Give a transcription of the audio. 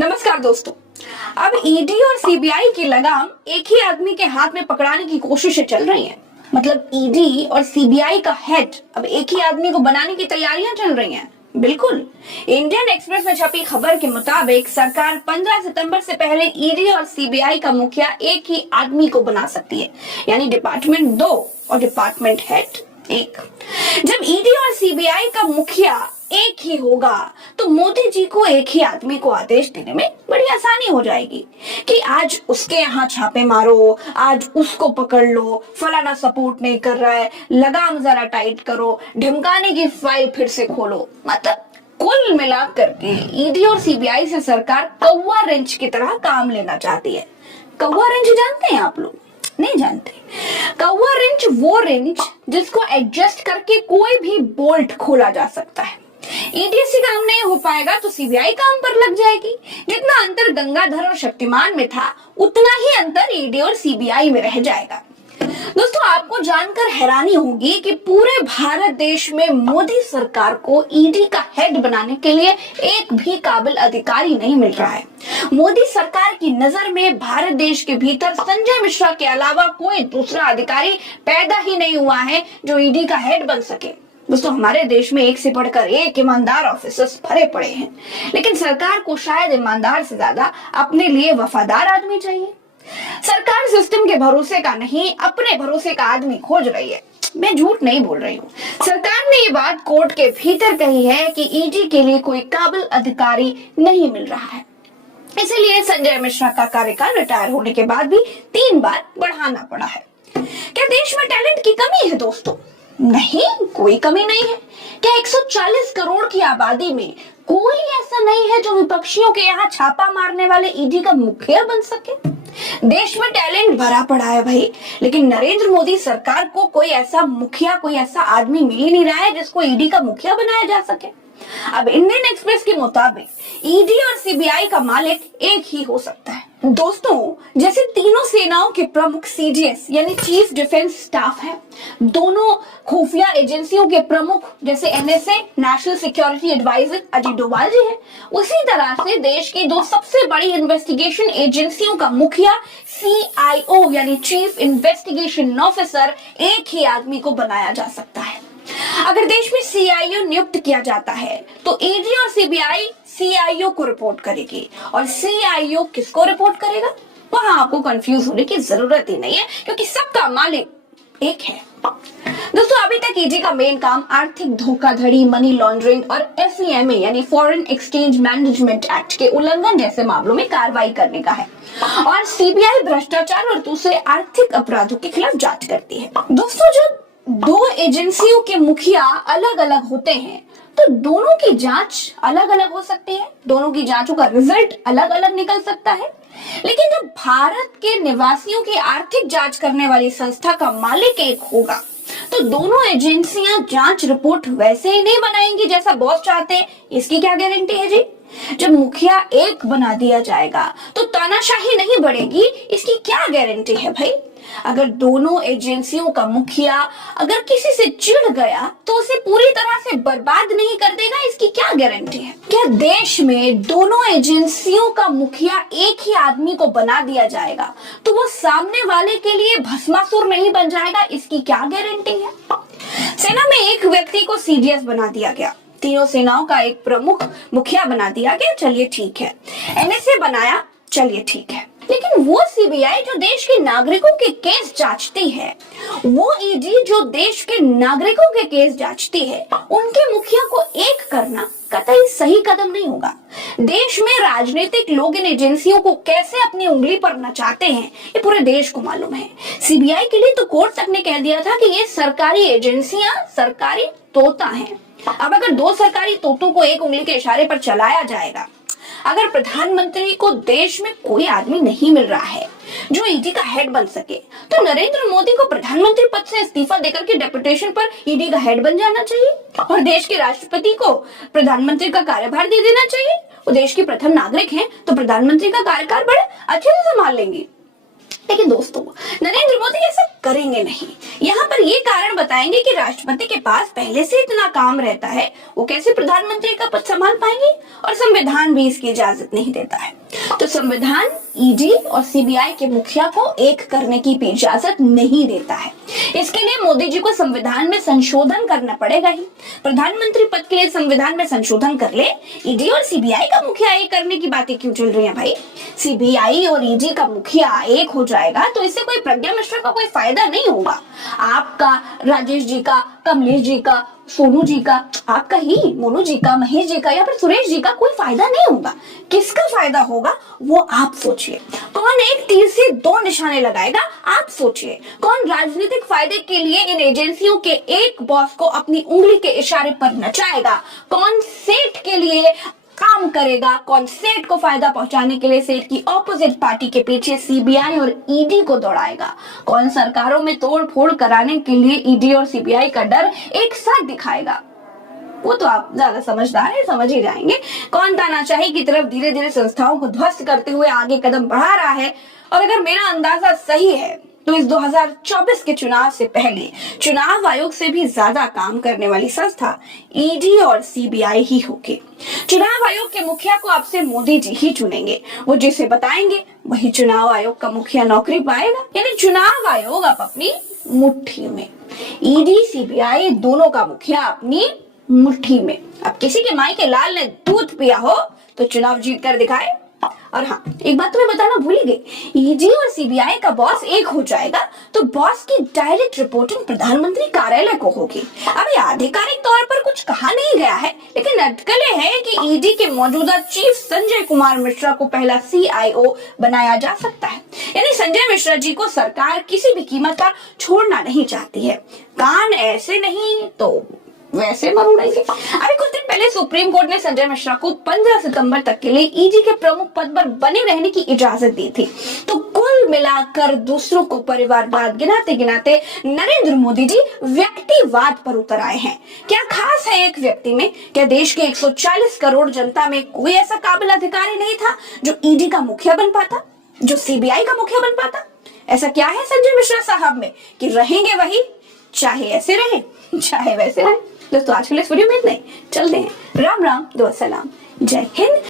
नमस्कार दोस्तों। अब ईडी और सीबीआई की लगाम एक ही आदमी के हाथ में पकड़ाने की कोशिशें चल रही हैं। मतलब ईडी और सीबीआई का हेड अब एक ही आदमी को बनाने की तैयारियां चल रही हैं। बिल्कुल। इंडियन एक्सप्रेस में छपी खबर के मुताबिक सरकार 15 सितंबर से पहले ईडी और सीबीआई का मुखिया एक ही आदमी को बना सकती है, यानी डिपार्टमेंट 2 और डिपार्टमेंट हेड 1। जब ईडी और सीबीआई का मुखिया एक ही होगा तो मोदी जी को एक ही आदमी को आदेश देने में बड़ी आसानी हो जाएगी कि आज उसके यहाँ छापे मारो, आज उसको पकड़ लो, फलाना सपोर्ट नहीं कर रहा है, लगाम जरा टाइट करो, ढमकाने की फाइल फिर से खोलो। मतलब कुल मिलाकर के ईडी और सीबीआई से सरकार कौवा रेंच की तरह काम लेना चाहती है। कौवा रेंच जानते हैं आप लोग? नहीं जानते। कौवा रेंच वो रेंच जिसको एडजस्ट करके कोई भी बोल्ट खोला जा सकता है। ईडी से काम नहीं हो पाएगा तो सीबीआई काम पर लग जाएगी। जितना अंतर गंगाधर और शक्तिमान में था उतना ही अंतर ईडी और सीबीआई में रह जाएगा। दोस्तों, आपको जानकर हैरानी होगी कि पूरे भारत देश में मोदी सरकार को ईडी का हेड बनाने के लिए एक भी काबिल अधिकारी नहीं मिल रहा है। मोदी सरकार की नजर में भारत देश के भीतर संजय मिश्रा के अलावा कोई दूसरा अधिकारी पैदा ही नहीं हुआ है जो ईडी का हेड बन सके। दोस्तों, हमारे देश में एक से बढ़कर एक ईमानदार ऑफिसर्स भरे पड़े हैं, लेकिन सरकार को शायद ईमानदार से ज्यादा अपने लिए वफादार आदमी चाहिए। सरकार सिस्टम के भरोसे का नहीं, अपने भरोसे का आदमी खोज रही है। मैं झूठ नहीं बोल रही हूँ। सरकार ने ये बात कोर्ट के भीतर कही है कि ईडी के लिए कोई काबिल अधिकारी नहीं मिल रहा है। इसीलिए संजय मिश्रा का कार्यकाल रिटायर होने के बाद भी 3 बार बढ़ाना पड़ा है। क्या देश में टैलेंट की कमी है दोस्तों? नहीं, कोई कमी नहीं है। क्या 140 करोड़ की आबादी में कोई ऐसा नहीं है जो विपक्षियों के यहाँ छापा मारने वाले ईडी का मुखिया बन सके? देश में टैलेंट भरा पड़ा है भाई, लेकिन नरेंद्र मोदी सरकार को कोई ऐसा मुखिया, कोई ऐसा आदमी मिल ही नहीं रहा है जिसको ईडी का मुखिया बनाया जा सके। अब इंडियन एक्सप्रेस के मुताबिक ईडी और सीबीआई का मालिक एक ही हो सकता है। दोस्तों, जैसे तीनों सेनाओं के प्रमुख सीडीएस यानी चीफ डिफेंस स्टाफ हैं, दोनों खुफिया एजेंसियों के प्रमुख जैसे NSA national security adviser Ajit Doval ji हैं, उसी तरह से देश की 2 सबसे बड़ी इन्वेस्टिगेशन एजेंसियों का मुखिया सीआईओ यानी चीफ इन्वेस्टिगेशन ऑफिसर एक ही आदमी को बनाया जा सकता है। अगर देश में सीआईओ नियुक्त किया जाता है तो ईडी और सीबीआई सीआईओ को रिपोर्ट करेगी और सीआईओ किसको रिपोर्ट करेगा? वहां आपको कंफ्यूज होने की जरूरत ही नहीं है, क्योंकि सबका मालिक एक है। दोस्तों, अभी तक ईडी का मेन काम आर्थिक धोखाधड़ी, मनी लॉन्ड्रिंग और एफईएमए यानी फॉरेन एक्सचेंज मैनेजमेंट एक्ट के उल्लंघन जैसे मामलों में कार्रवाई करने का है, और सीबीआई भ्रष्टाचार और दूसरे आर्थिक अपराधों के खिलाफ जांच करती है। दोस्तों, जब 2 एजेंसियों के मुखिया अलग अलग होते हैं तो दोनों की जांच अलग अलग हो सकती है, दोनों की जांचों का रिजल्ट अलग अलग निकल सकता है। लेकिन जब भारत के निवासियों की आर्थिक जांच करने वाली संस्था का मालिक एक होगा तो दोनों एजेंसियां जांच रिपोर्ट वैसे ही नहीं बनाएंगी जैसा बॉस चाहते हैं। इसकी क्या गारंटी है जी? जब मुखिया एक बना दिया जाएगा तो तानाशाही नहीं बढ़ेगी, इसकी क्या गारंटी है भाई? अगर दोनों एजेंसियों का मुखिया अगर किसी से चिढ़ गया तो उसे पूरी तरह से बर्बाद नहीं कर देगा, इसकी क्या गारंटी है? क्या देश में दोनों एजेंसियों का मुखिया एक ही आदमी को बना दिया जाएगा तो वो सामने वाले के लिए भस्मासुर नहीं बन जाएगा, इसकी क्या गारंटी है? सेना में एक व्यक्ति को सीडीएस बना दिया गया, तीनों सेनाओं का एक प्रमुख मुखिया बना दिया गया, चलिए ठीक है। एनएसए बनाया, चलिए ठीक है। लेकिन वो सीबीआई जो देश के नागरिकों के केस जांचती है, वो ईडी जो देश के नागरिकों के केस जांचती है, उनके मुखिया को एक करना कतई सही कदम नहीं होगा। देश में राजनीतिक लोग इन एजेंसियों को कैसे अपनी उंगली पर नचाते हैं ये पूरे देश को मालूम है। सीबीआई के लिए तो कोर्ट तक ने कह दिया था कि ये सरकारी एजेंसियां सरकारी तोता हैं। अब अगर 2 सरकारी तोतों को एक उंगली के इशारे पर चलाया जाएगा, अगर प्रधानमंत्री को देश में कोई आदमी नहीं मिल रहा है जो ईडी का हेड बन सके, तो नरेंद्र मोदी को प्रधानमंत्री पद से इस्तीफा देकर के डेपुटेशन पर ईडी का हेड बन जाना चाहिए और देश के राष्ट्रपति को प्रधानमंत्री का कार्यभार दे देना चाहिए। वो देश के प्रथम नागरिक हैं तो प्रधानमंत्री का कार्यकाल बड़े अच्छे से संभाल लेंगे। लेकिन दोस्तों नरेंद्र मोदी ऐसा करेंगे नहीं। यहाँ पर ये कारण बताएंगे कि राष्ट्रपति के पास पहले से इतना काम रहता है, वो कैसे प्रधानमंत्री का पद संभाल पाएंगे, और संविधान भी इसकी इजाजत नहीं देता है। तो संविधान ईडी और सीबीआई के मुखिया को एक करने की भी इजाजत नहीं देता है। इसके लिए मोदी जी को संविधान में संशोधन करना पड़ेगा ही। प्रधानमंत्री पद के लिए संविधान में संशोधन कर ले, ईडी और सीबीआई का मुखिया एक करने की बातें क्यों चल रही है भाई? सीबीआई और ईडी का मुखिया एक हो जाएगा तो इससे कोई प्रज्ञा मिश्रा का कोई फायदा नहीं होगा। आपका, राजेश जी का, कमलेश जी का, सोनू जी का, आपका ही, मोनू जी का, महेश जी का या फिर सुरेश जी का कोई फायदा नहीं होगा। किसका फायदा होगा वो आप सोचिए। कौन एक तीर से दो निशाने लगाएगा आप सोचिए। कौन राजनीतिक फायदे के लिए इन एजेंसियों के एक बॉस को अपनी उंगली के इशारे पर नचाएगा? कौन सेठ के लिए काम करेगा? कौन सेठ को फायदा पहुंचाने के लिए सेठ की ऑपोजिट पार्टी के पीछे सीबीआई और ईडी को दौड़ाएगा? कौन सरकारों में तोड़ फोड़ कराने के लिए ईडी और सीबीआई का डर एक साथ दिखाएगा? वो तो आप ज्यादा समझदार है, समझ ही जाएंगे। कौन तानाशाही की तरफ धीरे धीरे संस्थाओं को ध्वस्त करते हुए आगे कदम बढ़ा रहा है? और अगर मेरा अंदाजा सही है तो इस 2024 के चुनाव से पहले चुनाव आयोग से भी ज्यादा काम करने वाली संस्था ईडी और सीबीआई ही होगी। चुनाव आयोग के मुखिया को आपसे मोदी जी ही चुनेंगे। वो जिसे बताएंगे वही चुनाव आयोग का मुखिया नौकरी पाएगा। यानी चुनाव आयोग आप अपनी मुट्ठी में, ईडी सीबीआई दोनों का मुखिया अपनी मुट्ठी में। अब किसी के माई के लाल ने दूध पिया हो तो चुनाव जीत कर दिखाए। और हाँ, एक बात तुम्हें बताना भूल ही गई, ईडी और सीबीआई का बॉस एक हो जाएगा तो बॉस की डायरेक्ट रिपोर्टिंग प्रधानमंत्री कार्यालय को होगी। अभी आधिकारिक तौर पर कुछ कहा नहीं गया है, लेकिन अटकलें हैं कि ईडी के मौजूदा चीफ संजय कुमार मिश्रा को पहला सीआईओ बनाया जा सकता है। यानी संजय मिश्रा जी को सरकार किसी भी कीमत पर छोड़ना नहीं चाहती है। कान ऐसे नहीं तो वैसे मरोड़ेंगे। अभी कुछ दिन पहले सुप्रीम कोर्ट ने संजय मिश्रा को 15 सितंबर तक के लिए ईडी के प्रमुख पद पर बने रहने की इजाजत दी थी। तो कुल मिलाकर दूसरों को परिवारवाद गिनाते गिनाते नरेंद्र मोदी जी व्यक्तिवाद पर उतर आए हैं। क्या खास है एक व्यक्ति में? क्या देश के 140 करोड़ जनता में कोई ऐसा काबिल अधिकारी नहीं था जो ईडी का मुखिया बन पाता, जो सीबीआई का मुखिया बन पाता? ऐसा क्या है संजय मिश्रा साहब में कि रहेंगे वही, चाहे ऐसे रहे चाहे वैसे रहे? दोस्तों आज के लिए इस वीडियो में इतना ही। चलते हैं। राम राम, दुआ सलाम, जय हिंद।